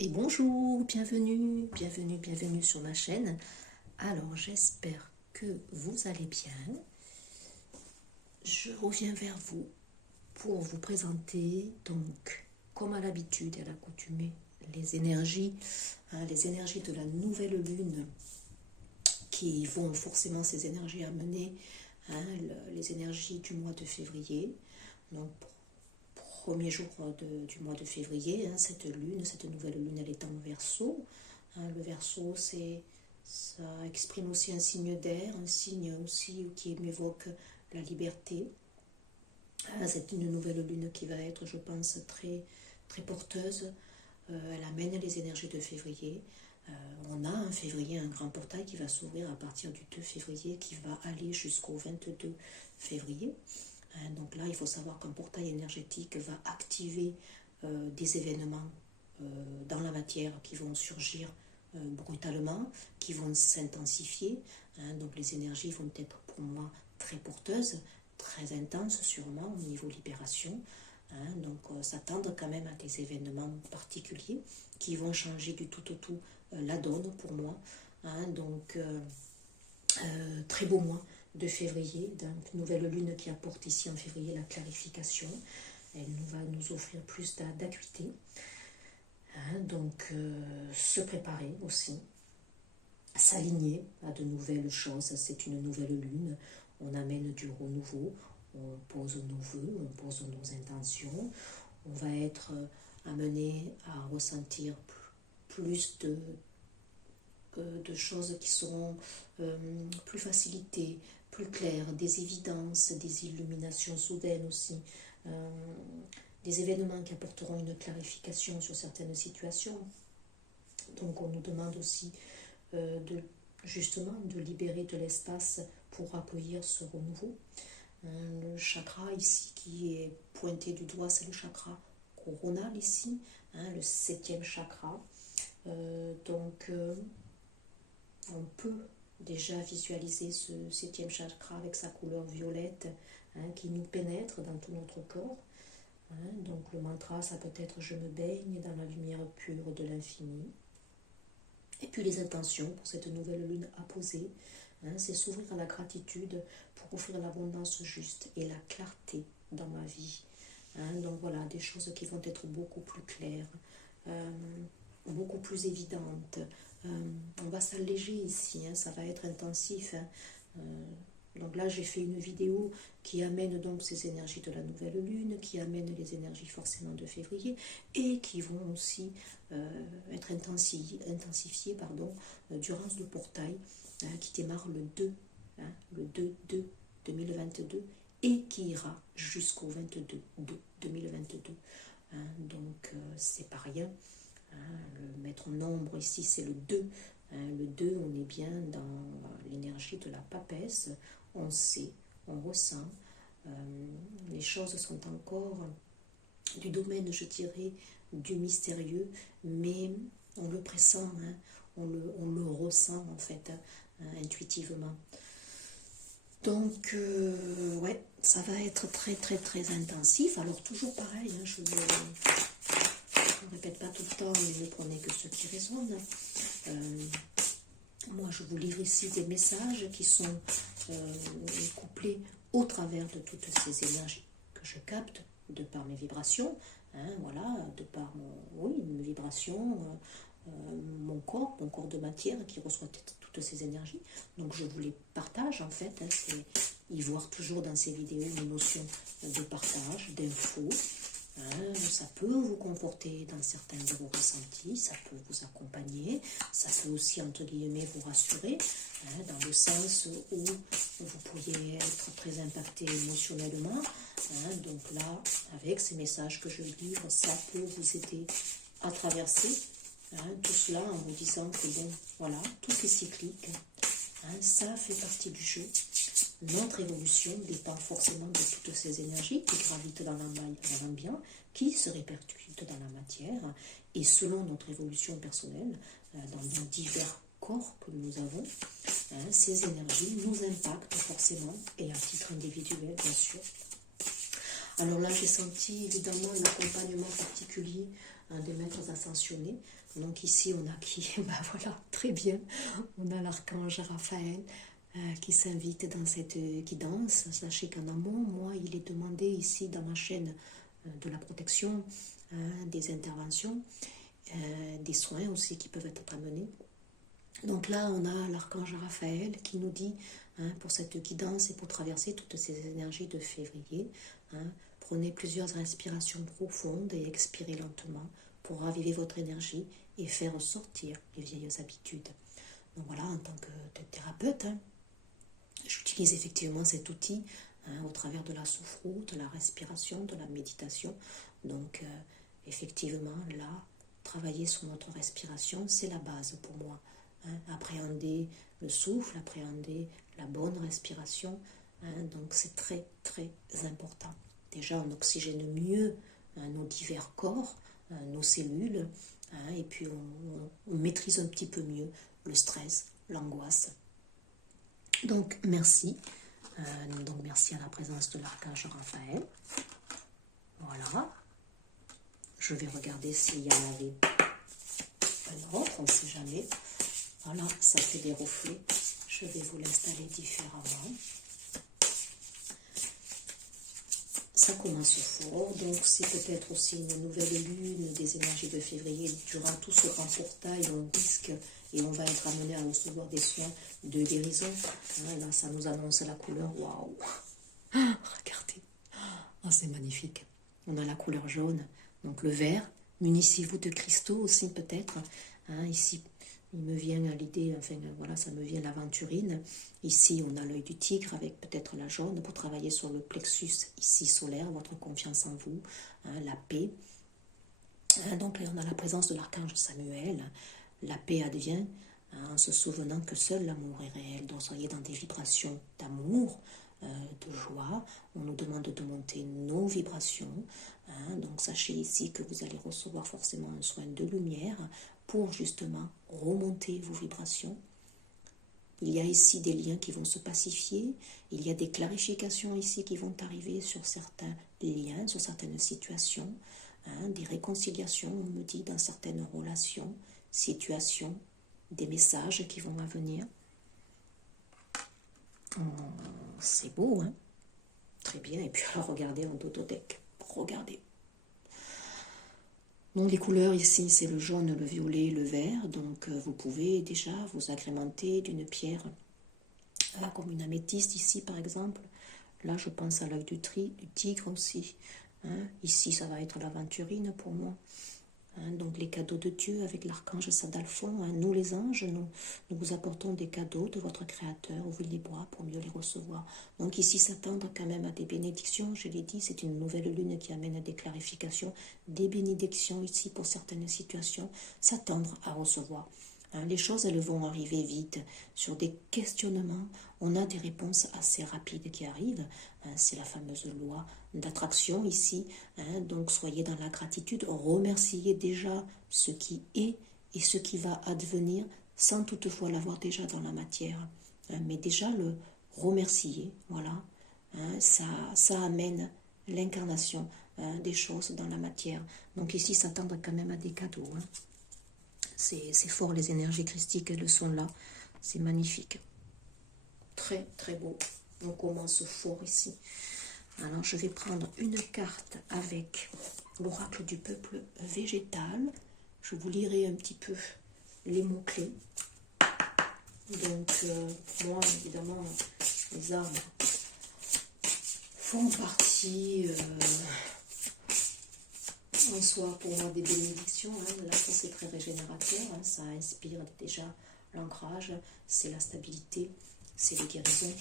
Et bonjour, bienvenue, bienvenue sur ma chaîne. Alors j'espère que vous allez bien. Je reviens vers vous pour vous présenter donc, comme à l'habitude et à l'accoutumée, les énergies de la nouvelle lune qui vont forcément ces énergies amener les énergies du mois de février. Donc premier jour du mois de février, cette nouvelle lune, elle est en Verseau. Le Verseau, ça exprime aussi un signe d'air, un signe aussi qui m'évoque la liberté. C'est une nouvelle lune qui va être, je pense, très, très porteuse. Elle amène les énergies de février. On a un février, un grand portail qui va s'ouvrir à partir du 2 février, qui va aller jusqu'au 22 février. Donc là, il faut savoir qu'un portail énergétique va activer des événements dans la matière qui vont surgir brutalement, qui vont s'intensifier. Donc les énergies vont être pour moi très porteuses, très intenses sûrement au niveau libération. Donc s'attendre quand même à des événements particuliers qui vont changer du tout au tout la donne pour moi. Donc très beau mois de février, donc nouvelle lune qui apporte ici en février la clarification. Elle va nous offrir plus d'acuité. Donc se préparer aussi, s'aligner à de nouvelles choses. C'est une nouvelle lune, on amène du renouveau, on pose nos voeux, on pose nos intentions. On va être amené à ressentir plus de choses qui seront plus facilitées, plus claires, des évidences, des illuminations soudaines aussi, des événements qui apporteront une clarification sur certaines situations. Donc on nous demande aussi justement de libérer de l'espace pour accueillir ce renouveau. Le chakra ici qui est pointé du doigt, c'est le chakra coronal ici, le 7e chakra. Donc on peut déjà visualiser ce 7e chakra avec sa couleur violette qui nous pénètre dans tout notre corps. Donc le mantra, ça peut être « Je me baigne dans la lumière pure de l'infini ». Et puis les intentions pour cette nouvelle lune à poser, c'est s'ouvrir à la gratitude pour offrir l'abondance juste et la clarté dans ma vie. Donc voilà, des choses qui vont être beaucoup plus claires, beaucoup plus évidentes. On va s'alléger ici, ça va être intensif. Donc là, j'ai fait une vidéo qui amène donc ces énergies de la nouvelle lune, qui amène les énergies forcément de février et qui vont aussi être intensifiées durant le portail qui démarre le 2/2/2022 et qui ira jusqu'au 22/2/2022. Donc c'est pas rien. Le maître nombre ici, c'est le 2. Le 2, on est bien dans l'énergie de la papesse. On sait, on ressent. Les choses sont encore du domaine, je dirais, du mystérieux, mais on le pressent, on le ressent en fait, intuitivement. Donc, ouais, ça va être très très très intensif. Alors toujours pareil, je ne répète pas tout le temps, mais ne prenez que ce qui résonne. Moi, je vous livre ici des messages qui sont couplés au travers de toutes ces énergies que je capte de par mes vibrations, voilà, de par mes vibrations, mon corps de matière qui reçoit toutes ces énergies. Donc je vous les partage en fait, c'est y voir toujours dans ces vidéos une notion de partage, d'info. Ça peut vous conforter dans certains de vos ressentis, ça peut vous accompagner, ça peut aussi entre guillemets vous rassurer, dans le sens où vous pourriez être très impacté émotionnellement. Donc là, avec ces messages que je livre, ça peut vous aider à traverser tout cela en vous disant que bon, voilà, tout est cyclique, ça fait partie du jeu. Notre évolution dépend forcément de toutes ces énergies qui gravitent dans l'ambiance, qui se répercutent dans la matière, et selon notre évolution personnelle, dans nos divers corps que nous avons, ces énergies nous impactent forcément, et à titre individuel bien sûr. Alors là, j'ai senti évidemment un accompagnement particulier des maîtres ascensionnés. Donc ici, on a qui? Ben voilà, très bien. On a l'archange Raphaël qui s'invite dans qui danse. Sachez qu'en amont, moi, il est demandé ici dans ma chaîne de la protection, des interventions, des soins aussi qui peuvent être amenés. Donc là, on a l'archange Raphaël qui nous dit, pour cette guidance et pour traverser toutes ces énergies de février, prenez plusieurs respirations profondes et expirez lentement pour raviver votre énergie et faire sortir les vieilles habitudes. Donc voilà, en tant que thérapeute, j'utilise effectivement cet outil au travers de la soufroute, de la respiration, de la méditation. Donc effectivement, là, travailler sur notre respiration, c'est la base pour moi. Appréhender le souffle, appréhender la bonne respiration, donc c'est très très important. Déjà on oxygène mieux nos divers corps, nos cellules, et puis on maîtrise un petit peu mieux le stress, l'angoisse. Donc merci, merci à la présence de l'archange Raphaël. Voilà, je vais regarder s'il y en avait un autre, on ne sait jamais. Voilà, ça fait des reflets. Je vais vous l'installer différemment. Ça commence fort, donc c'est peut-être aussi une nouvelle lune des énergies de février. Durant tout ce grand portail, on risque et on va être amené à recevoir des soins de guérison. Là, ça nous annonce la couleur. Waouh! Regardez, c'est magnifique. On a la couleur jaune, donc le vert. Munissez-vous de cristaux aussi peut-être. Ici, il me vient à l'idée, enfin voilà, ça me vient l'aventurine. Ici, on a l'œil du tigre avec peut-être la jaune pour travailler sur le plexus ici solaire, votre confiance en vous, la paix. Donc là, on a la présence de l'archange Samuel. La paix advient en se souvenant que seul l'amour est réel. Donc soyez dans des vibrations d'amour, de joie. On nous demande de monter nos vibrations. Donc sachez ici que vous allez recevoir forcément un soin de lumière pour justement remonter vos vibrations. Il y a ici des liens qui vont se pacifier, il y a des clarifications ici qui vont arriver sur certains liens, sur certaines situations, des réconciliations, on me dit, dans certaines relations, situations, des messages qui vont venir. C'est beau, hein? Très bien, et puis alors regardez en dodothèque, regardez. Donc les couleurs ici, c'est le jaune, le violet, le vert. Donc vous pouvez déjà vous agrémenter d'une pierre comme une améthyste ici par exemple. Là je pense à l'œil du tigre aussi. Ici ça va être l'aventurine pour moi. Donc les cadeaux de Dieu avec l'archange Sandalphon. Nous les anges, nous vous apportons des cadeaux de votre Créateur. Ouvrez les bras pour mieux les recevoir. Donc ici s'attendre quand même à des bénédictions. Je l'ai dit, c'est une nouvelle lune qui amène à des clarifications, des bénédictions ici pour certaines situations. S'attendre à recevoir. Les choses, elles vont arriver vite. Sur des questionnements, on a des réponses assez rapides qui arrivent. C'est la fameuse loi d'attraction ici. Donc soyez dans la gratitude. Remerciez déjà ce qui est et ce qui va advenir sans toutefois l'avoir déjà dans la matière. Mais déjà le remercier. Voilà. Ça amène l'incarnation des choses dans la matière. Donc ici, s'attendre quand même à des cadeaux. C'est fort, les énergies christiques, elles sont là. C'est magnifique. Très, très beau. On commence fort ici. Alors, je vais prendre une carte avec l'oracle du peuple végétal. Je vous lirai un petit peu les mots-clés. Donc, moi, évidemment, les arbres font partie... en soi pour moi des bénédictions. Là c'est très régénérateur, ça inspire déjà l'ancrage, c'est la stabilité, c'est les guérisons.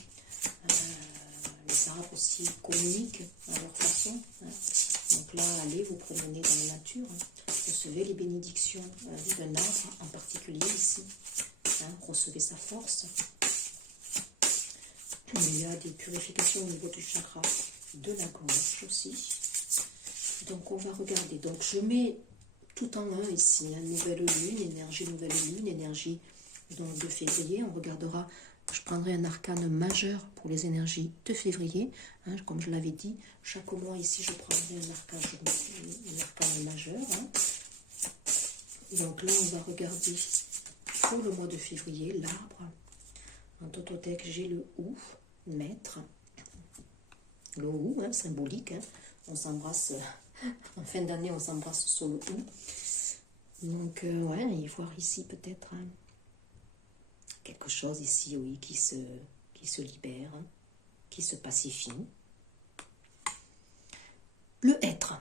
Les arbres aussi communiquent à leur façon. Donc là, allez vous promener dans la nature, recevez les bénédictions d'un arbre en particulier ici, recevez sa force. Il y a des purifications au niveau du chakra de la gorge aussi. Donc on va regarder, donc je mets tout en un ici, nouvelle lune, énergie donc de février. On regardera, je prendrai un arcane majeur pour les énergies de février, comme je l'avais dit, chaque mois ici je prendrai un arcane majeur. Donc là, on va regarder pour le mois de février, l'arbre. En Tototec, j'ai le ou, maître. Le ou, hein, symbolique. Hein. On s'embrasse, en fin d'année, on s'embrasse sur le ou. Donc, ouais, y voir ici peut-être quelque chose ici, oui, qui se libère, hein, qui se pacifie. Le être.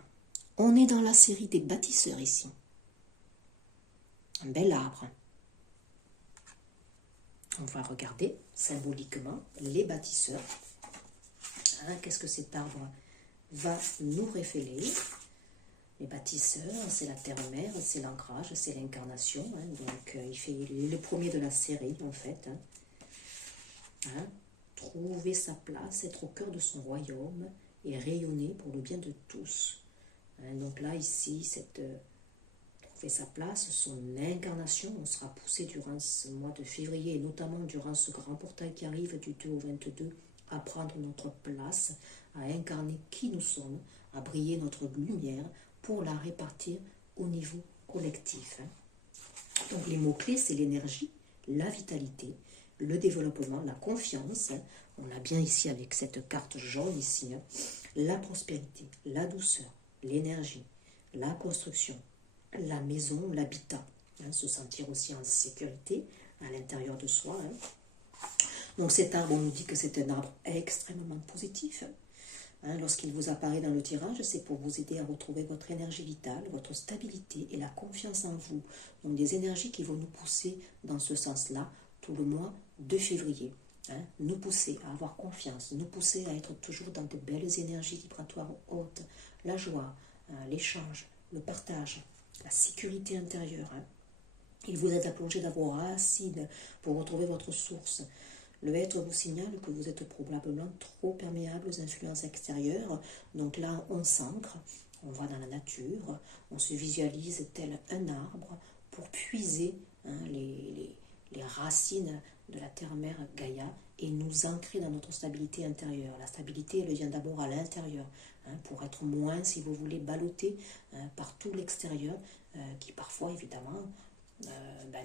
On est dans la série des bâtisseurs ici. Un bel arbre. On va regarder symboliquement les bâtisseurs. Hein, qu'est-ce que cet arbre va nous révéler? Les bâtisseurs, c'est la terre-mère, c'est l'ancrage, c'est l'incarnation. Hein, donc, il fait le premier de la série, en fait. Hein, trouver sa place, être au cœur de son royaume et rayonner pour le bien de tous. Hein, donc là, ici, trouver sa place, son incarnation, on sera poussé durant ce mois de février, et notamment durant ce grand portail qui arrive du 2 au 22, à prendre notre place, à incarner qui nous sommes, à briller notre lumière pour la répartir au niveau collectif. Donc les mots-clés, c'est l'énergie, la vitalité, le développement, la confiance. On a bien ici avec cette carte jaune ici, la prospérité, la douceur, l'énergie, la construction, la maison, l'habitat, se sentir aussi en sécurité à l'intérieur de soi. Donc cet arbre, on nous dit que c'est un arbre extrêmement positif. Lorsqu'il vous apparaît dans le tirage, c'est pour vous aider à retrouver votre énergie vitale, votre stabilité et la confiance en vous. Donc des énergies qui vont nous pousser dans ce sens-là tout le mois de février. Nous pousser à avoir confiance, nous pousser à être toujours dans de belles énergies vibratoires hautes, la joie, l'échange, le partage, la sécurité intérieure. Il vous aide à plonger dans vos racines pour retrouver votre source. Le être vous signale que vous êtes probablement trop perméable aux influences extérieures. Donc là, on s'ancre, on va dans la nature, on se visualise tel un arbre pour puiser les racines de la terre-mère Gaïa et nous ancrer dans notre stabilité intérieure. La stabilité, elle vient d'abord à l'intérieur, pour être moins, si vous voulez, ballotté par tout l'extérieur qui parfois, évidemment,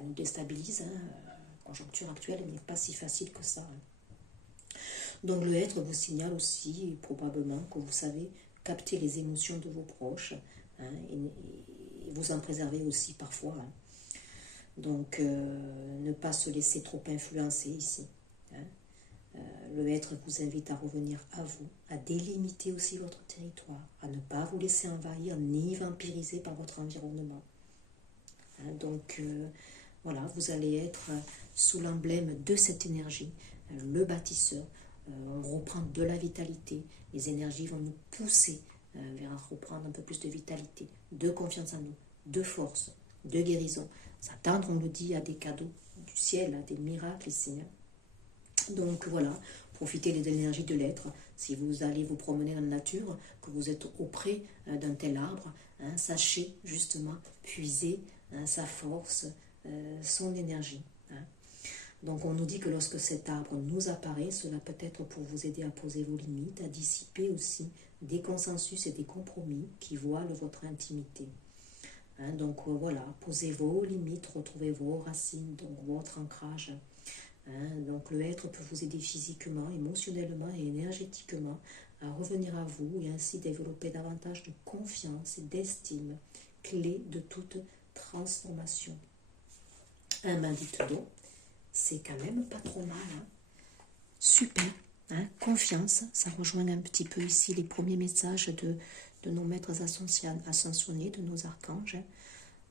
nous déstabilise. La conjoncture actuelle n'est pas si facile que ça. Donc le être vous signale aussi probablement que vous savez capter les émotions de vos proches et vous en préserver aussi parfois. Donc ne pas se laisser trop influencer ici. Le être vous invite à revenir à vous, à délimiter aussi votre territoire, à ne pas vous laisser envahir ni vampiriser par votre environnement. Donc voilà, vous allez être sous l'emblème de cette énergie, le bâtisseur. On reprend de la vitalité, les énergies vont nous pousser vers reprendre un peu plus de vitalité, de confiance en nous, de force, de guérison. S'attendre, on le dit, à des cadeaux du ciel, à des miracles ici. Donc voilà, profitez de l'énergie de l'être. Si vous allez vous promener dans la nature, que vous êtes auprès d'un tel arbre, sachez justement puiser sa force, son énergie. Donc on nous dit que lorsque cet arbre nous apparaît, cela peut être pour vous aider à poser vos limites, à dissiper aussi des consensus et des compromis qui voilent votre intimité. Donc voilà, posez vos limites, retrouvez vos racines, donc votre ancrage. Donc le être peut vous aider physiquement, émotionnellement et énergétiquement à revenir à vous et ainsi développer davantage de confiance et d'estime, clé de toute transformation. Un mandite d'eau, c'est quand même pas trop mal. Super, confiance, ça rejoint un petit peu ici les premiers messages de nos maîtres ascensionnés, de nos archanges.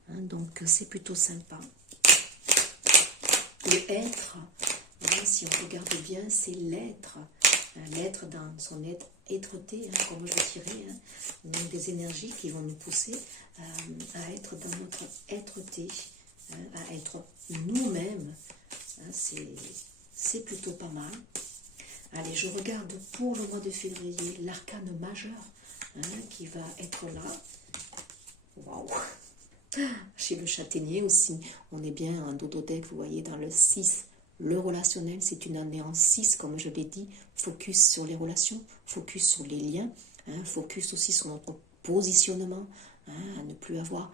Donc c'est plutôt sympa. Le être, si on regarde bien, c'est l'être. L'être dans son êtreté, comme je dirais. Donc des énergies qui vont nous pousser à être dans notre êtreté, à être nous-mêmes. C'est plutôt pas mal. Allez, je regarde pour le mois de février l'arcane majeur qui va être là. Waouh! Chez le châtaignier aussi, on est bien en dododec, vous voyez, dans le 6. Le relationnel, c'est une année en 6, comme je l'ai dit. Focus sur les relations, focus sur les liens, focus aussi sur notre positionnement, à ne plus avoir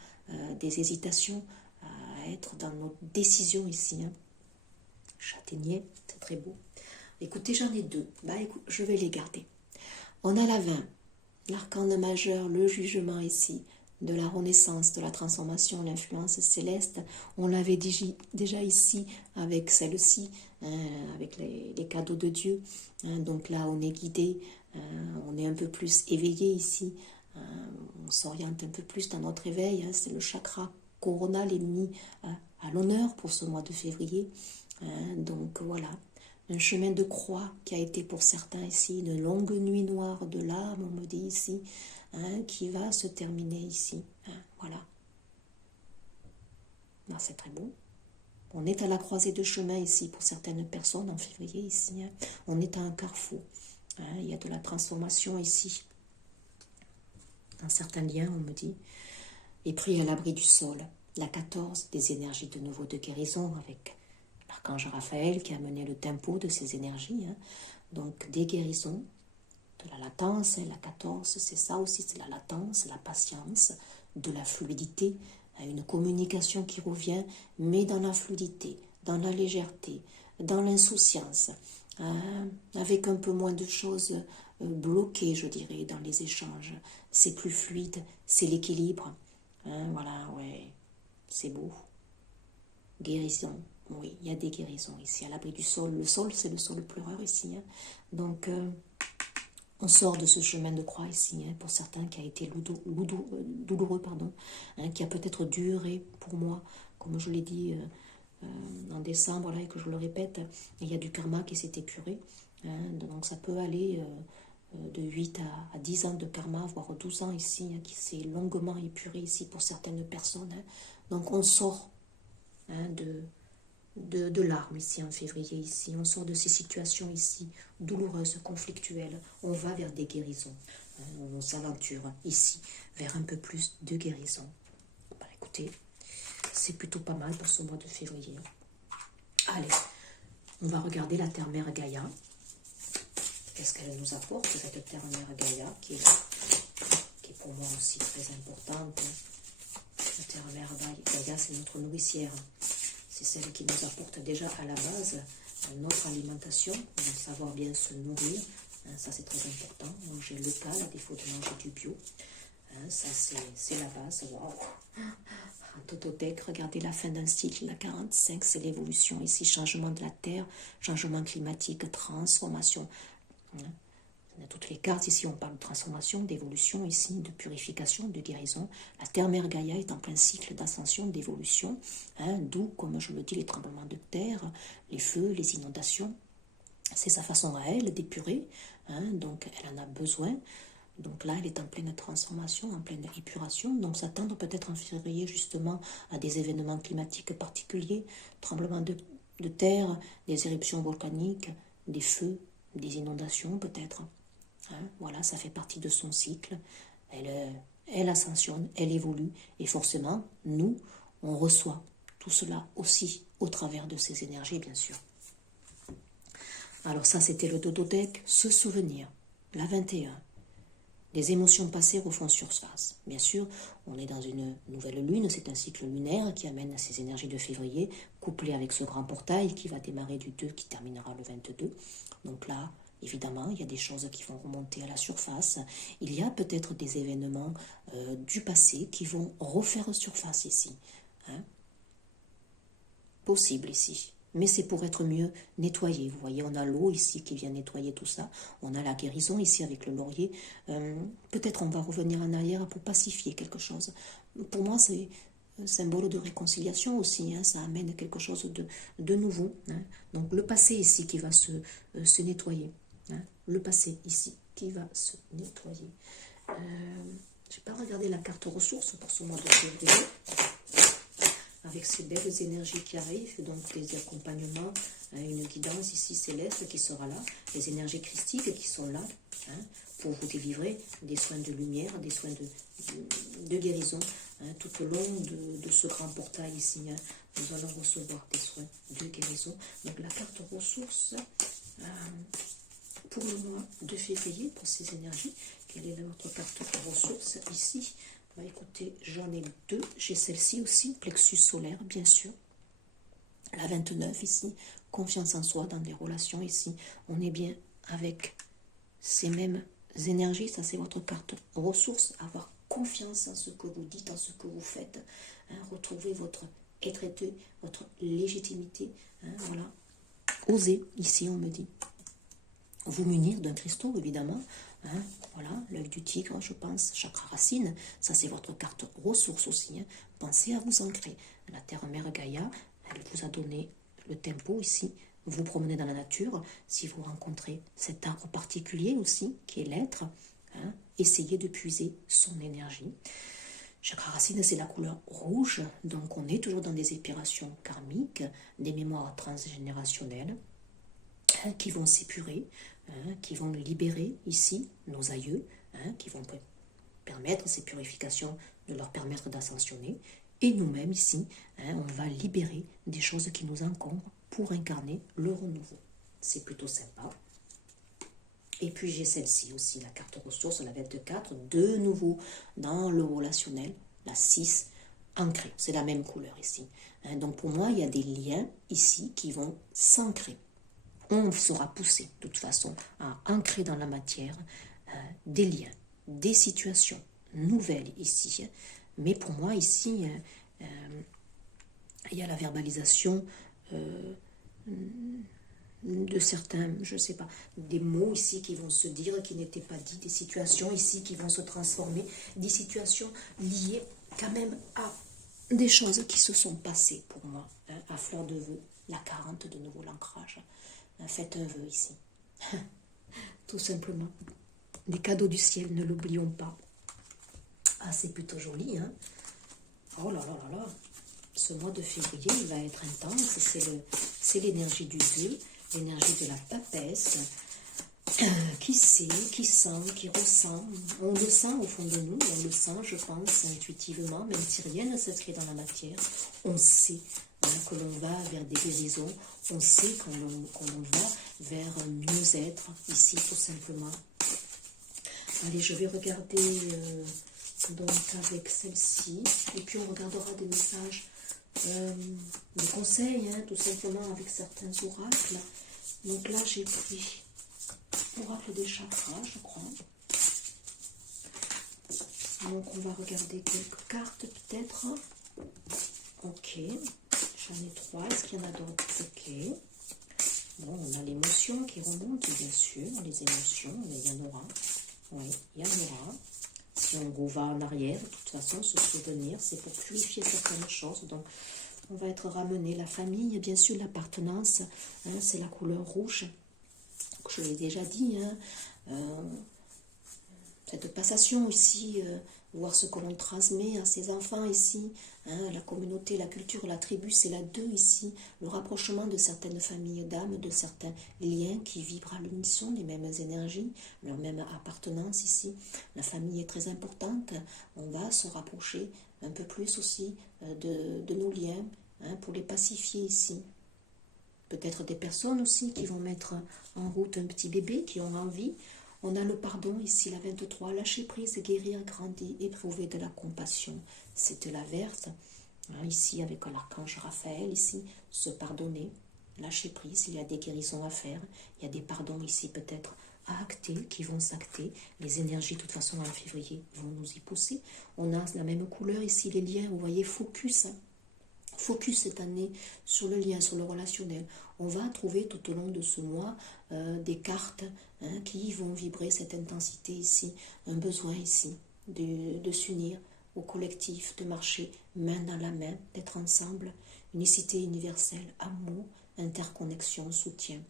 des hésitations, à être dans nos décisions ici. Hein. Châtaignier, c'est très beau. Écoutez, j'en ai deux. Je vais les garder. On a la 20, l'arcane majeur, le jugement ici, de la renaissance, de la transformation, l'influence céleste. On l'avait déjà ici avec celle-ci, avec les cadeaux de Dieu. Donc là, on est guidé, on est un peu plus éveillé ici. On s'oriente un peu plus dans notre éveil. C'est le chakra coronal est mis à l'honneur pour ce mois de février. Donc voilà, un chemin de croix qui a été pour certains ici, une longue nuit noire de l'âme, on me dit ici, qui va se terminer ici. Voilà. C'est très beau. On est à la croisée de chemin ici pour certaines personnes en février ici. On est à un carrefour. Il y a de la transformation ici. Dans certains liens, on me dit. Et pris à l'abri du sol. La 14, des énergies de nouveau de guérison avec l'archange Raphaël qui a mené le tempo de ces énergies. Donc des guérisons, de la latence. La 14, c'est ça aussi, c'est la latence, la patience, de la fluidité. Une communication qui revient, mais dans la fluidité, dans la légèreté, dans l'insouciance, avec un peu moins de choses bloquées, je dirais, dans les échanges. C'est plus fluide, c'est l'équilibre. Voilà, ouais, c'est beau. Guérison, oui, il y a des guérisons ici, à l'abri du sol. Le sol, c'est le sol pleureur ici. Donc, on sort de ce chemin de croix ici, pour certains qui a été douloureux, qui a peut-être duré pour moi, comme je l'ai dit en décembre, là, et que je le répète, il y a du karma qui s'est épuré. Donc ça peut aller de 8 à 10 ans de karma, voire 12 ans ici, qui s'est longuement épuré ici pour certaines personnes. Donc on sort de larmes ici en février, ici. On sort de ces situations ici, douloureuses, conflictuelles. On va vers des guérisons. On s'aventure ici vers un peu plus de guérison. Écoutez, c'est plutôt pas mal pour ce mois de février. Allez, on va regarder la Terre-Mère Gaïa. Qu'est-ce qu'elle nous apporte, cette Terre-Mère Gaïa, qui est pour moi aussi très importante. La Terre-Mère Gaïa, c'est notre nourricière. C'est celle qui nous apporte déjà à la base notre alimentation, savoir bien se nourrir. Ça, c'est très important. Manger local, à défaut de manger du bio. Ça, c'est la base. Waouh! En Tototech, regardez la fin d'un cycle, la 45, c'est l'évolution. Ici, changement de la Terre, changement climatique, transformation. On a toutes les cartes. Ici, on parle de transformation, d'évolution, ici, de purification, de guérison. La Terre-Mère Gaïa est en plein cycle d'ascension, d'évolution, d'où, comme je le dis, les tremblements de terre, les feux, les inondations. C'est sa façon à elle d'épurer, donc elle en a besoin. Donc là, elle est en pleine transformation, en pleine épuration. Donc s'attendre peut-être en février justement à des événements climatiques particuliers, tremblements de terre, des éruptions volcaniques, des feux, des inondations peut-être. Voilà, ça fait partie de son cycle. Elle ascensionne, elle évolue. Et forcément, nous, on reçoit tout cela aussi au travers de ces énergies, bien sûr. Alors ça, c'était le Tototech, se souvenir, la 21. Les émotions passées refont surface. Bien sûr, on est dans une nouvelle lune, c'est un cycle lunaire qui amène ces énergies de février, couplé avec ce grand portail qui va démarrer du 2, qui terminera le 22. Donc là, évidemment, il y a des choses qui vont remonter à la surface. Il y a peut-être des événements du passé qui vont refaire surface ici. Possible ici. Mais c'est pour être mieux nettoyé. Vous voyez, on a l'eau ici qui vient nettoyer tout ça. On a la guérison ici avec le laurier. Peut-être on va revenir en arrière pour pacifier quelque chose. Pour moi, c'est un symbole de réconciliation aussi. Ça amène quelque chose de nouveau. Donc le passé ici qui va se nettoyer. Le passé ici qui va se nettoyer. Je n'ai pas regardé la carte ressources pour ce mois de février. Avec ces belles énergies qui arrivent, donc des accompagnements, une guidance ici céleste qui sera là, les énergies christiques qui sont là, pour vous délivrer des soins de lumière, des soins de guérison, tout au long de ce grand portail ici. Nous allons recevoir des soins de guérison. Donc la carte ressources pour le mois de février, pour ces énergies, quelle est notre carte ressources ici? Bah, écoutez, j'en ai deux. J'ai celle-ci aussi, plexus solaire, bien sûr. La 29 ici, confiance en soi dans des relations ici. On est bien avec ces mêmes énergies. Ça, c'est votre carte ressources. Avoir confiance en ce que vous dites, en ce que vous faites. Hein, retrouver votre être, votre légitimité. Hein, voilà. Osez, ici, on me dit. Vous munir d'un cristaux, évidemment. Hein, voilà, l'œil du tigre, je pense, chakra racine. Ça, c'est votre carte ressources aussi. Hein. Pensez à vous ancrer. La terre-mère Gaïa, elle vous a donné le tempo ici. Vous promenez dans la nature. Si vous rencontrez cet arbre particulier aussi, qui est l'être, hein, essayez de puiser son énergie. Chakra racine, c'est la couleur rouge. Donc, on est toujours dans des épirations karmiques, des mémoires transgénérationnelles, hein, qui vont s'épurer, hein, qui vont libérer ici nos aïeux, hein, qui vont permettre ces purifications, de leur permettre d'ascensionner. Et nous-mêmes ici, hein, on va libérer des choses qui nous encombrent pour incarner le renouveau. C'est plutôt sympa. Et puis j'ai celle-ci aussi, la carte ressources, la 24, de nouveau dans le relationnel, la 6, ancrée. C'est la même couleur ici. Hein, donc pour moi, il y a des liens ici qui vont s'ancrer. On sera poussé de toute façon à ancrer dans la matière des liens, des situations nouvelles ici. Mais pour moi ici, il y a la verbalisation de certains, je ne sais pas, des mots ici qui vont se dire, qui n'étaient pas dits, des situations ici qui vont se transformer, des situations liées quand même à des choses qui se sont passées pour moi, hein, à fleur de vœux, la 40 de nouveau, l'ancrage. Faites un vœu ici. Tout simplement. Des cadeaux du ciel, ne l'oublions pas. Ah, c'est plutôt joli, hein. Oh là là là là. Ce mois de février, il va être intense. C'est l'énergie du 2, l'énergie de la papesse. Qui sait, qui sent, qui ressent. On le sent au fond de nous, on le sent, je pense, intuitivement, même si rien ne s'inscrit dans la matière. On sait que l'on va vers des guérisons, on sait qu'on va vers un mieux-être, ici, tout simplement. Allez, je vais regarder donc avec celle-ci, et puis on regardera des messages, des conseils, hein, tout simplement, avec certains oracles. Donc là, j'ai pris oracle des chakras, je crois. Donc on va regarder quelques cartes, peut-être. Ok, j'en ai 3. Est-ce qu'il y en a d'autres? Ok. Bon, on a l'émotion qui remonte, bien sûr, les émotions, mais il y en aura. Oui, il y en aura. Si on va en arrière, de toute façon, se souvenir, c'est pour purifier certaines choses. Donc, on va être ramené. La famille, bien sûr, l'appartenance, hein, c'est la couleur rouge. Je l'ai déjà dit, hein, cette passation ici, voir ce que l'on transmet à ses enfants ici, hein, la communauté, la culture, la tribu, c'est la 2 ici, le rapprochement de certaines familles d'âmes, de certains liens qui vibrent à l'unisson, les mêmes énergies, leur même appartenance ici. La famille est très importante, on va se rapprocher un peu plus aussi de nos liens, hein, pour les pacifier ici. Peut-être des personnes aussi qui vont mettre en route un petit bébé, qui ont envie. On a le pardon ici, la 23, lâcher prise, guérir, grandir, éprouver de la compassion. C'est de la verte, hein, ici avec l'archange Raphaël, ici, se pardonner, lâcher prise, il y a des guérisons à faire, il y a des pardons ici peut-être à acter, qui vont s'acter. Les énergies, de toute façon, en février, vont nous y pousser. On a la même couleur ici, les liens, vous voyez, focus, hein. Focus cette année sur le lien, sur le relationnel. On va trouver tout au long de ce mois des cartes, hein, qui vont vibrer cette intensité ici, un besoin ici de s'unir au collectif, de marcher main dans la main, d'être ensemble, unicité universelle, amour, interconnexion, soutien.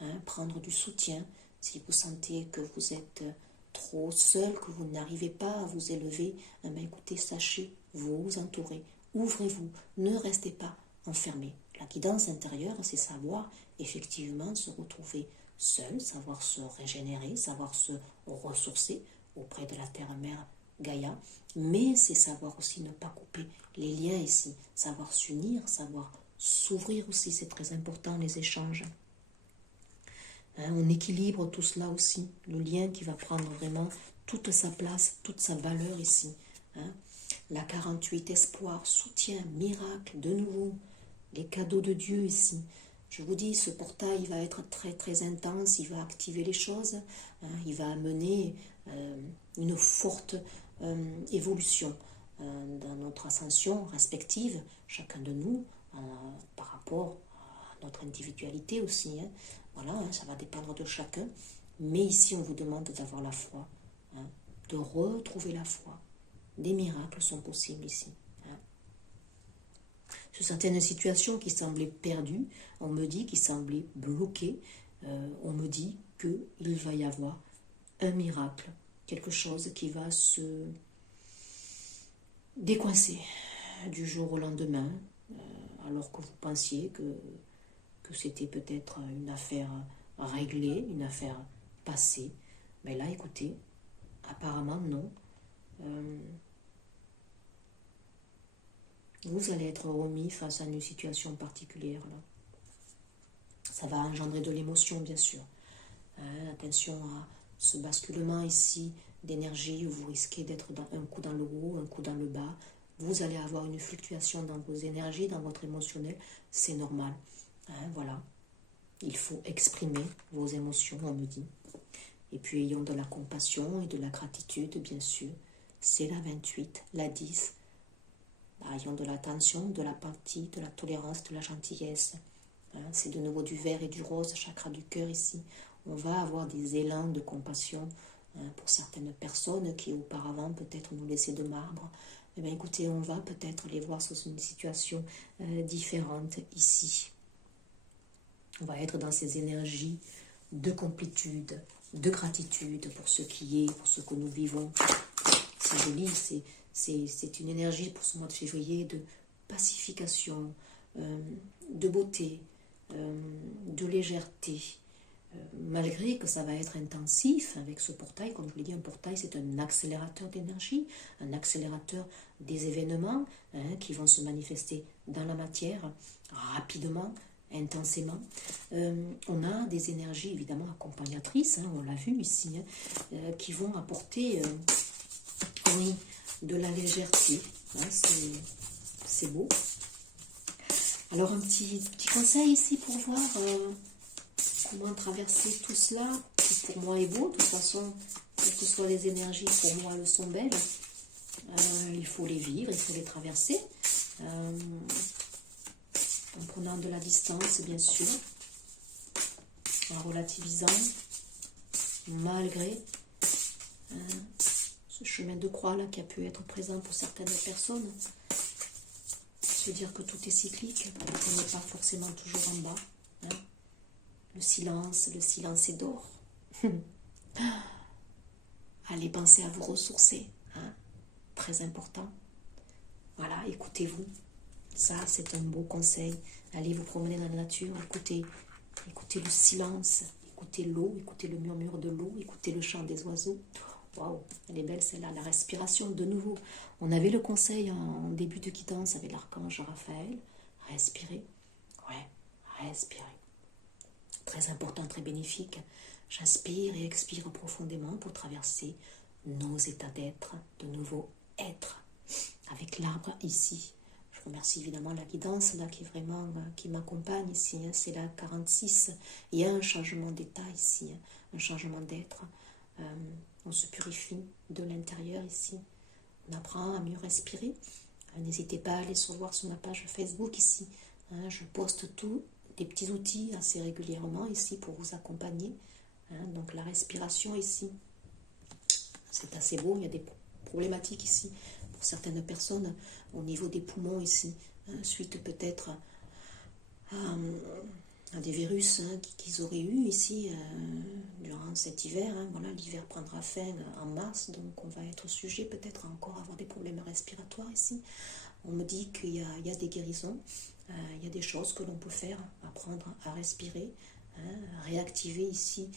Hein, prendre du soutien si vous sentez que vous êtes trop seul, que vous n'arrivez pas à vous élever, eh bien, écoutez, sachez vous entourer. Ouvrez-vous, ne restez pas enfermés. La guidance intérieure, c'est savoir effectivement se retrouver seul, savoir se régénérer, savoir se ressourcer auprès de la terre-mère Gaïa, mais c'est savoir aussi ne pas couper les liens ici, savoir s'unir, savoir s'ouvrir aussi, c'est très important, les échanges. Hein, on équilibre tout cela aussi, le lien qui va prendre vraiment toute sa place, toute sa valeur ici. Hein. La 48, espoir, soutien, miracle, de nouveau. Les cadeaux de Dieu ici. Je vous dis, ce portail il va être très très intense, il va activer les choses, hein, il va amener une forte évolution dans notre ascension respective, chacun de nous, par rapport à notre individualité aussi. Hein. Voilà, hein, ça va dépendre de chacun. Mais ici, on vous demande d'avoir la foi, hein, de retrouver la foi. Des miracles sont possibles ici. Hein. Sur certaines situations qui semblaient perdues, on me dit qu'ils semblaient bloquées, on me dit qu'il va y avoir un miracle, quelque chose qui va se décoincer du jour au lendemain, alors que vous pensiez que c'était peut-être une affaire réglée, une affaire passée. Mais là, écoutez, apparemment non. Vous allez être remis face à une situation particulière. Là. Ça va engendrer de l'émotion, bien sûr. Attention à ce basculement ici d'énergie où vous risquez d'être un coup dans le haut, un coup dans le bas. Vous allez avoir une fluctuation dans vos énergies, dans votre émotionnel. C'est normal. Voilà. Il faut exprimer vos émotions, on me dit. Et puis ayons de la compassion et de la gratitude, bien sûr. C'est la 28, la 10. Ayons de l'attention, de l'empathie, de la tolérance, de la gentillesse. C'est de nouveau du vert et du rose, chakra du cœur ici. On va avoir des élans de compassion pour certaines personnes qui auparavant peut-être nous laissaient de marbre. Eh bien, écoutez, on va peut-être les voir sous une situation différente ici. On va être dans ces énergies de complétude, de gratitude pour ce qui est, pour ce que nous vivons. C'est joli, c'est une énergie pour ce mois de février de pacification, de beauté, de légèreté. Malgré que ça va être intensif avec ce portail, comme je vous l'ai dit, un portail c'est un accélérateur d'énergie, un accélérateur des événements qui vont se manifester dans la matière rapidement, intensément. On a des énergies évidemment accompagnatrices, on l'a vu ici, qui vont apporter oui, de la légèreté. C'est beau. Alors un petit conseil ici pour voir comment traverser tout cela, qui pour moi est beau. De toute façon, quelles que soient les énergies, pour moi elles sont belles. Il faut les vivre, il faut les traverser. En prenant de la distance, bien sûr. En relativisant, malgré ce chemin de croix là qui a pu être présent pour certaines personnes. Se dire que tout est cyclique, on n'est pas forcément toujours en bas. Le silence est d'or. Allez penser à vous ressourcer, très important. Voilà, écoutez-vous. Ça, c'est un beau conseil. Allez vous promener dans la nature, écoutez le silence, écoutez l'eau, écoutez le murmure de l'eau, écoutez le chant des oiseaux. Waouh, elle est belle celle-là, la respiration de nouveau. On avait le conseil en début de guidance avec l'archange Raphaël. Respirer, respirer. Très important, très bénéfique. J'inspire et expire profondément pour traverser nos états d'être, de nouveau être, avec l'arbre ici. Je remercie évidemment la guidance là qui m'accompagne ici. C'est la 46. Il y a un changement d'état ici, un changement d'être. On se purifie de l'intérieur ici. On apprend à mieux respirer. N'hésitez pas à aller voir sur ma page Facebook ici. Je poste des petits outils assez régulièrement ici pour vous accompagner. Donc la respiration ici, c'est assez beau. Il y a des problématiques ici pour certaines personnes au niveau des poumons ici, suite peut-être à des virus qu'ils auraient eu ici durant cet hiver. Voilà, l'hiver prendra fin en mars, donc on va être sujet peut-être à encore avoir des problèmes respiratoires ici. On me dit qu'il y a des guérisons, il y a des choses que l'on peut faire, apprendre à respirer, réactiver ici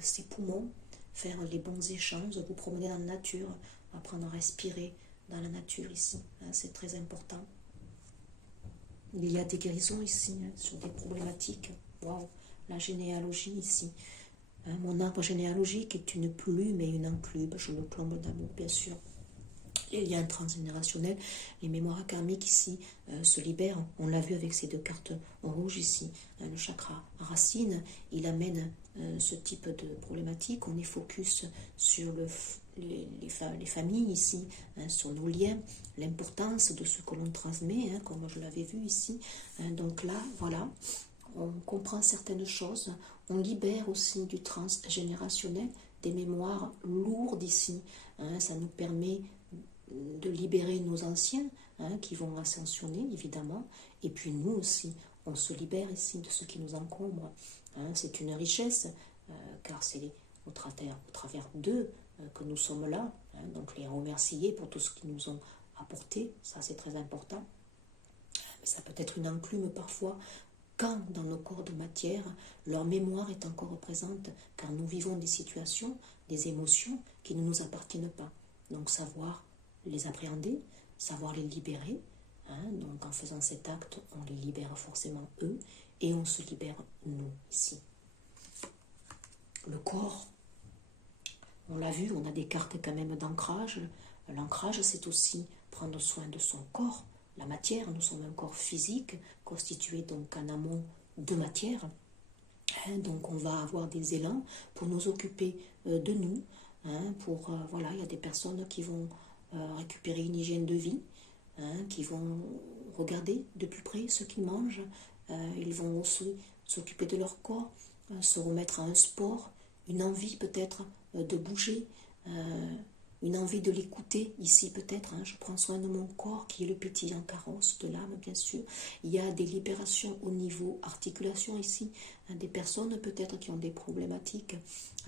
ses poumons, faire les bons échanges, vous promener dans la nature, apprendre à respirer dans la nature ici, c'est très important. Il y a des guérisons ici sur des problématiques. Waouh, la généalogie ici. Mon arbre généalogique est une plume et une enclume. Je le plombe d'amour, bien sûr. les liens transgénérationnels, les mémoires karmiques ici se libèrent. On l'a vu avec ces deux cartes rouges ici. Le chakra racine, il amène ce type de problématique. On est focus sur les familles ici, sur nos liens, l'importance de ce que l'on transmet, comme je l'avais vu ici. Donc là, voilà, on comprend certaines choses. On libère aussi du transgénérationnel, des mémoires lourdes ici. Ça nous permet de libérer nos anciens qui vont ascensionner évidemment, et puis nous aussi on se libère ici de ce qui nous encombre. C'est une richesse car c'est au travers d'eux que nous sommes là, donc les remercier pour tout ce qu'ils nous ont apporté, ça c'est très important. Mais ça peut être une enclume parfois quand dans nos corps de matière leur mémoire est encore présente, car nous vivons des situations, des émotions qui ne nous appartiennent pas. Donc savoir les appréhender, savoir les libérer. Donc en faisant cet acte, on les libère forcément eux et on se libère nous ici. Le corps, on l'a vu, on a des cartes quand même d'ancrage. L'ancrage, c'est aussi prendre soin de son corps. La matière, nous sommes un corps physique constitué donc en amont de matière. Donc on va avoir des élans pour nous occuper de nous. Voilà, il y a des personnes qui vont récupérer une hygiène de vie, qui vont regarder de plus près ce qu'ils mangent, ils vont aussi s'occuper de leur corps, se remettre à un sport, une envie peut-être de bouger, une envie de l'écouter ici peut-être, je prends soin de mon corps qui est le pétillant carrosse de l'âme bien sûr. Il y a des libérations au niveau articulation ici, des personnes peut-être qui ont des problématiques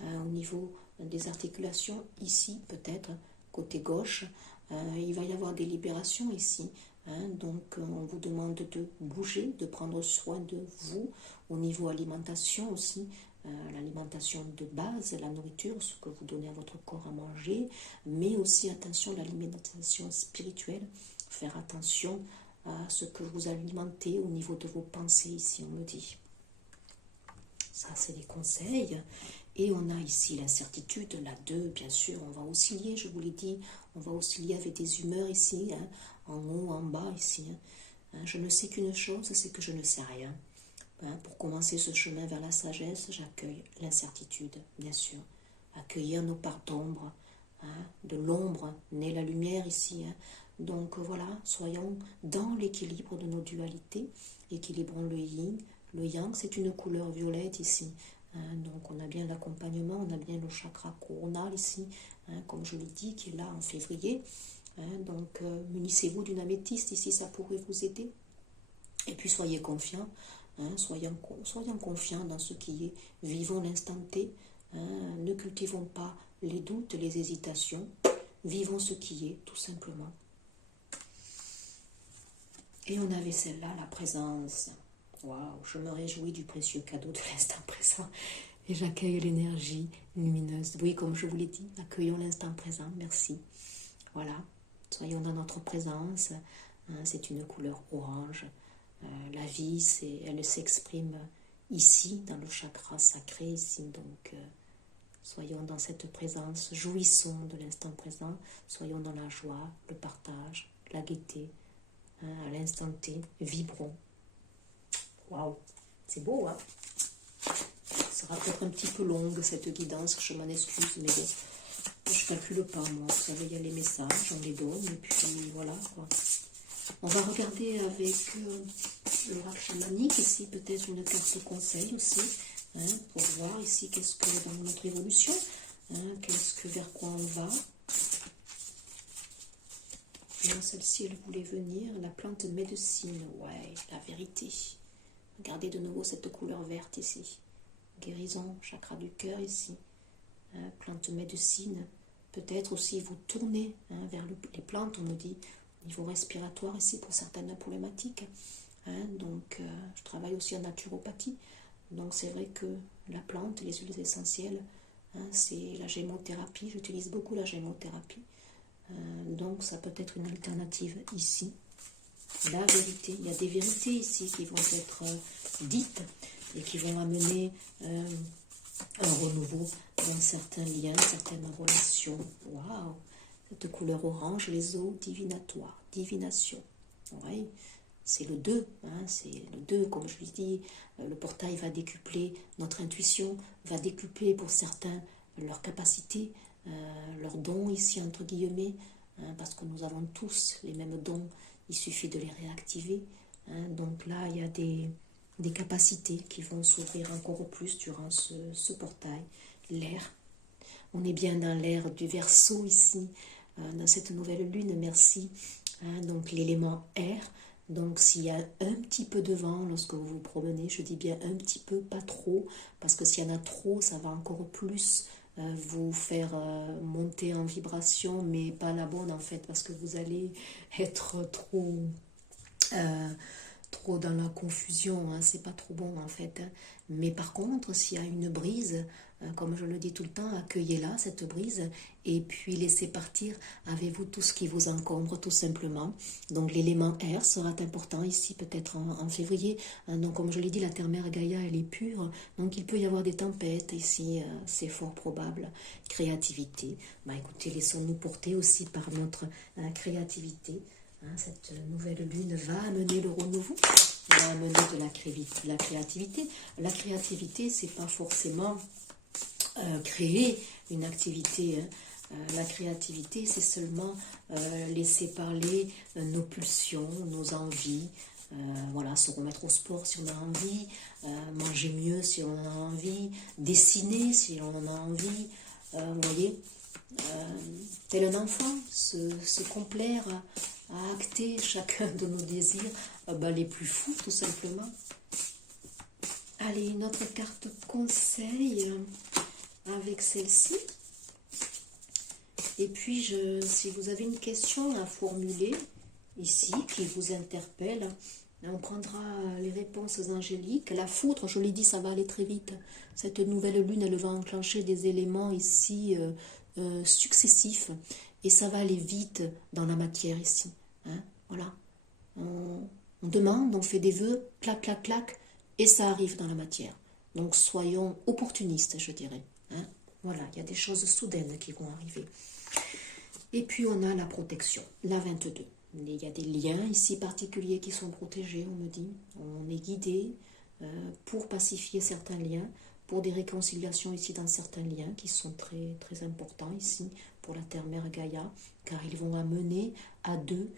au niveau des articulations ici peut-être, côté gauche, il va y avoir des libérations ici. Donc on vous demande de bouger, de prendre soin de vous au niveau alimentation aussi, l'alimentation de base, la nourriture, ce que vous donnez à votre corps à manger, mais aussi attention à l'alimentation spirituelle, faire attention à ce que vous alimentez au niveau de vos pensées ici on me dit. Ça c'est des conseils. Et on a ici l'incertitude, la 2, bien sûr, on va osciller, je vous l'ai dit, on va osciller avec des humeurs ici, en haut, en bas ici. Je ne sais qu'une chose, c'est que je ne sais rien. Pour commencer ce chemin vers la sagesse, j'accueille l'incertitude, bien sûr. Accueillir nos parts d'ombre, de l'ombre naît la lumière ici. Donc voilà, soyons dans l'équilibre de nos dualités, équilibrons le yin. Le yang, c'est une couleur violette ici. Donc on a bien l'accompagnement, on a bien le chakra coronal ici, comme je l'ai dit, qui est là en février. Donc munissez-vous d'une améthyste ici, ça pourrait vous aider. Et puis soyez confiants, soyons confiants dans ce qui est. Vivons l'instant T, ne cultivons pas les doutes, les hésitations. Vivons ce qui est, tout simplement. Et on avait celle-là, la présence. Waouh, je me réjouis du précieux cadeau de l'instant présent et j'accueille l'énergie lumineuse. Oui, comme je vous l'ai dit, accueillons l'instant présent, merci. Voilà, soyons dans notre présence, c'est une couleur orange. La vie, elle s'exprime ici, dans le chakra sacré, ici, donc soyons dans cette présence, jouissons de l'instant présent, soyons dans la joie, le partage, la gaieté, à l'instant T, vibrons. Waouh, c'est beau, Ça sera peut-être un petit peu longue cette guidance, je m'en excuse, mais bon, je ne calcule pas moi. Vous savez, il y a les messages, on les donne, et puis voilà quoi. On va regarder avec l'oracle chamanique, ici peut-être une carte conseil aussi, pour voir ici qu'est-ce que dans notre évolution, vers quoi on va. Là, celle-ci, elle voulait venir, la plante médecine, ouais, la vérité. Regardez de nouveau cette couleur verte ici. Guérison, chakra du cœur ici. Plante médecine. Peut-être aussi vous tournez vers les plantes, on me dit, au niveau respiratoire ici pour certaines problématiques. Donc, je travaille aussi en naturopathie. Donc, c'est vrai que la plante, les huiles essentielles, c'est la gémothérapie. J'utilise beaucoup la gémothérapie. Donc, ça peut être une alternative ici. La vérité, il y a des vérités ici qui vont être dites et qui vont amener un renouveau dans certains liens, certaines relations. Waouh, de couleur orange, les eaux divinatoires, divination. Ouais, c'est le 2, hein, c'est le 2, comme je l'ai dit, le portail va décupler notre intuition, va décupler pour certains leur capacité, leurs dons ici entre guillemets, hein, parce que nous avons tous les mêmes dons, il suffit de les réactiver. Hein, donc là, il y a des capacités qui vont s'ouvrir encore plus durant ce portail. L'air, on est bien dans l'air du Verseau ici, dans cette nouvelle lune, merci. Hein, donc l'élément air, donc s'il y a un petit peu de vent lorsque vous vous promenez, je dis bien un petit peu, pas trop, parce que s'il y en a trop, ça va encore plus vous faire monter en vibration, mais pas la bonne en fait, parce que vous allez être trop dans la confusion, hein, c'est pas trop bon en fait. Hein. Mais par contre, s'il y a une brise, comme je le dis tout le temps, accueillez-la, cette brise, et puis laissez partir, avez-vous tout ce qui vous encombre, tout simplement. Donc l'élément air sera important ici, peut-être en février. Donc comme je l'ai dit, la terre-mère Gaïa, elle est pure, donc il peut y avoir des tempêtes ici, c'est fort probable. Créativité, bah écoutez, laissons-nous porter aussi par notre créativité. Hein, cette nouvelle lune va amener le renouveau, va amener de la créativité. La créativité, c'est pas forcément créer une activité. Hein. La créativité, c'est seulement laisser parler nos pulsions, nos envies. Voilà, se remettre au sport si on a envie, manger mieux si on en a envie, dessiner si on en a envie. Vous voyez, tel un enfant, se complaire à acter chacun de nos désirs les plus fous, tout simplement. Allez, une autre carte conseil avec celle-ci. Et puis, si vous avez une question à formuler ici, qui vous interpelle, on prendra les réponses angéliques. La foudre, je l'ai dit, ça va aller très vite. Cette nouvelle lune, elle va enclencher des éléments ici successifs. Et ça va aller vite dans la matière ici. Hein, voilà. On demande, on fait des vœux, clac, clac, clac, et ça arrive dans la matière. Donc soyons opportunistes, je dirais. Hein. Voilà, il y a des choses soudaines qui vont arriver. Et puis on a la protection, la 22. Il y a des liens ici particuliers qui sont protégés, on me dit. On est guidé pour pacifier certains liens, pour des réconciliations ici dans certains liens qui sont très, très importants ici pour la terre-mère Gaïa, car ils vont amener à deux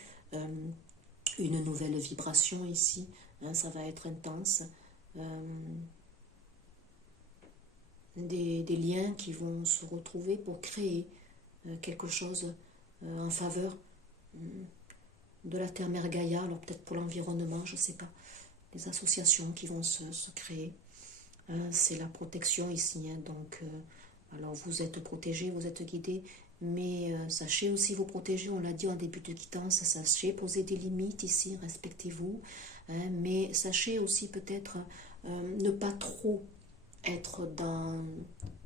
une nouvelle vibration ici. Hein, ça va être intense. Des liens qui vont se retrouver pour créer quelque chose en faveur de la terre-mère Gaïa, alors peut-être pour l'environnement, je ne sais pas, des associations qui vont se créer. C'est la protection ici, hein, donc alors vous êtes protégés, vous êtes guidés, mais sachez aussi vous protéger, on l'a dit en début de quittance, sachez poser des limites ici, respectez-vous, hein, mais sachez aussi peut-être ne pas trop être dans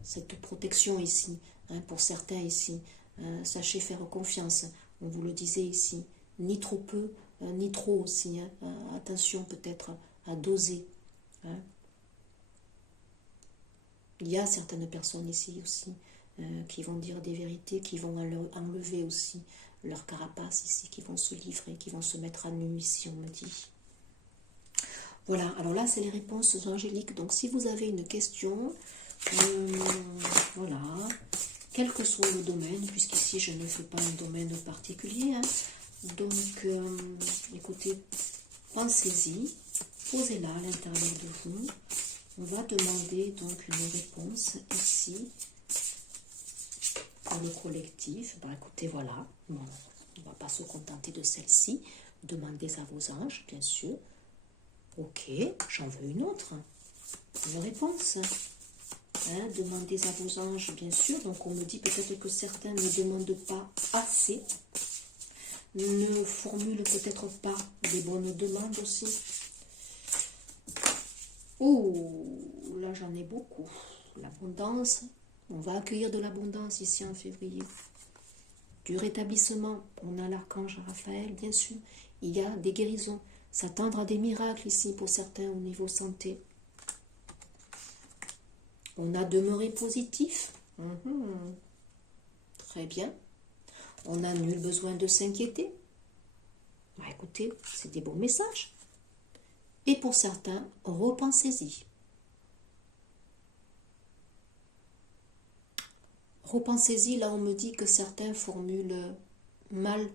cette protection ici, hein, pour certains ici, sachez faire confiance, on vous le disait ici, ni trop peu, ni trop aussi, hein, attention peut-être à doser. Hein. Il y a certaines personnes ici aussi qui vont dire des vérités, qui vont enlever aussi leur carapace ici, qui vont se livrer, qui vont se mettre à nu ici, on me dit. Voilà, alors là c'est les réponses angéliques, donc si vous avez une question, voilà, quel que soit le domaine, puisqu'ici je ne fais pas un domaine particulier, hein, donc écoutez, pensez-y, posez-la à l'intérieur de vous. On va demander donc une réponse ici pour le collectif. Ben, écoutez, voilà, bon, on ne va pas se contenter de celle-ci. Demandez à vos anges, bien sûr. Ok, j'en veux une autre. Une réponse. Hein, demandez à vos anges, bien sûr. Donc on me dit peut-être que certains ne demandent pas assez, ne formulent peut-être pas des bonnes demandes aussi. Oh, là j'en ai beaucoup. L'abondance, on va accueillir de l'abondance ici en février. Du rétablissement, on a l'archange Raphaël, bien sûr. Il y a des guérisons, s'attendre à des miracles ici pour certains au niveau santé. On a demeuré positif. Très bien. On n'a nul besoin de s'inquiéter. Bah, écoutez, c'est des bons messages. Et pour certains, repensez-y. Repensez-y, là on me dit que certains formulent mal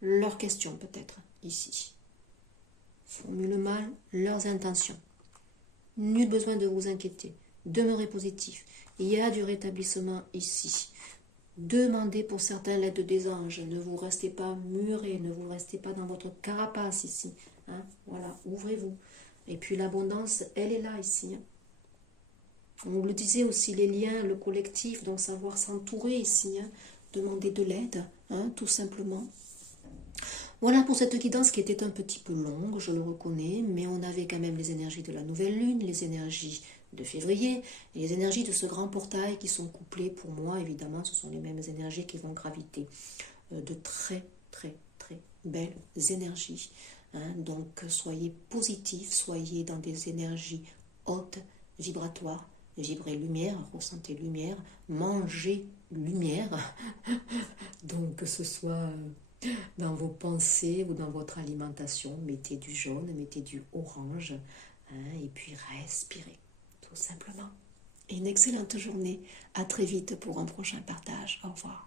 leurs questions peut-être, ici. Formulent mal leurs intentions. Nul besoin de vous inquiéter. Demeurez positif. Il y a du rétablissement ici. Demandez pour certains l'aide des anges. Ne vous restez pas murés, ne vous restez pas dans votre carapace ici. Hein? Voilà, ouvrez-vous. Et puis l'abondance, elle est là ici. Hein? On le disait aussi, les liens, le collectif, donc savoir s'entourer ici. Hein? Demander de l'aide, hein, tout simplement. Voilà pour cette guidance qui était un petit peu longue, je le reconnais, mais on avait quand même les énergies de la nouvelle lune, les énergies de février, et les énergies de ce grand portail qui sont couplées pour moi, évidemment, ce sont les mêmes énergies qui vont graviter. De très, très, très belles énergies. Hein. Donc, soyez positifs, soyez dans des énergies hautes, vibratoires, vibrez lumière, ressentez lumière, mangez lumière. Donc, que ce soit dans vos pensées ou dans votre alimentation, mettez du jaune, mettez du orange, hein, et puis respirez, tout simplement. Et une excellente journée. À très vite pour un prochain partage. Au revoir.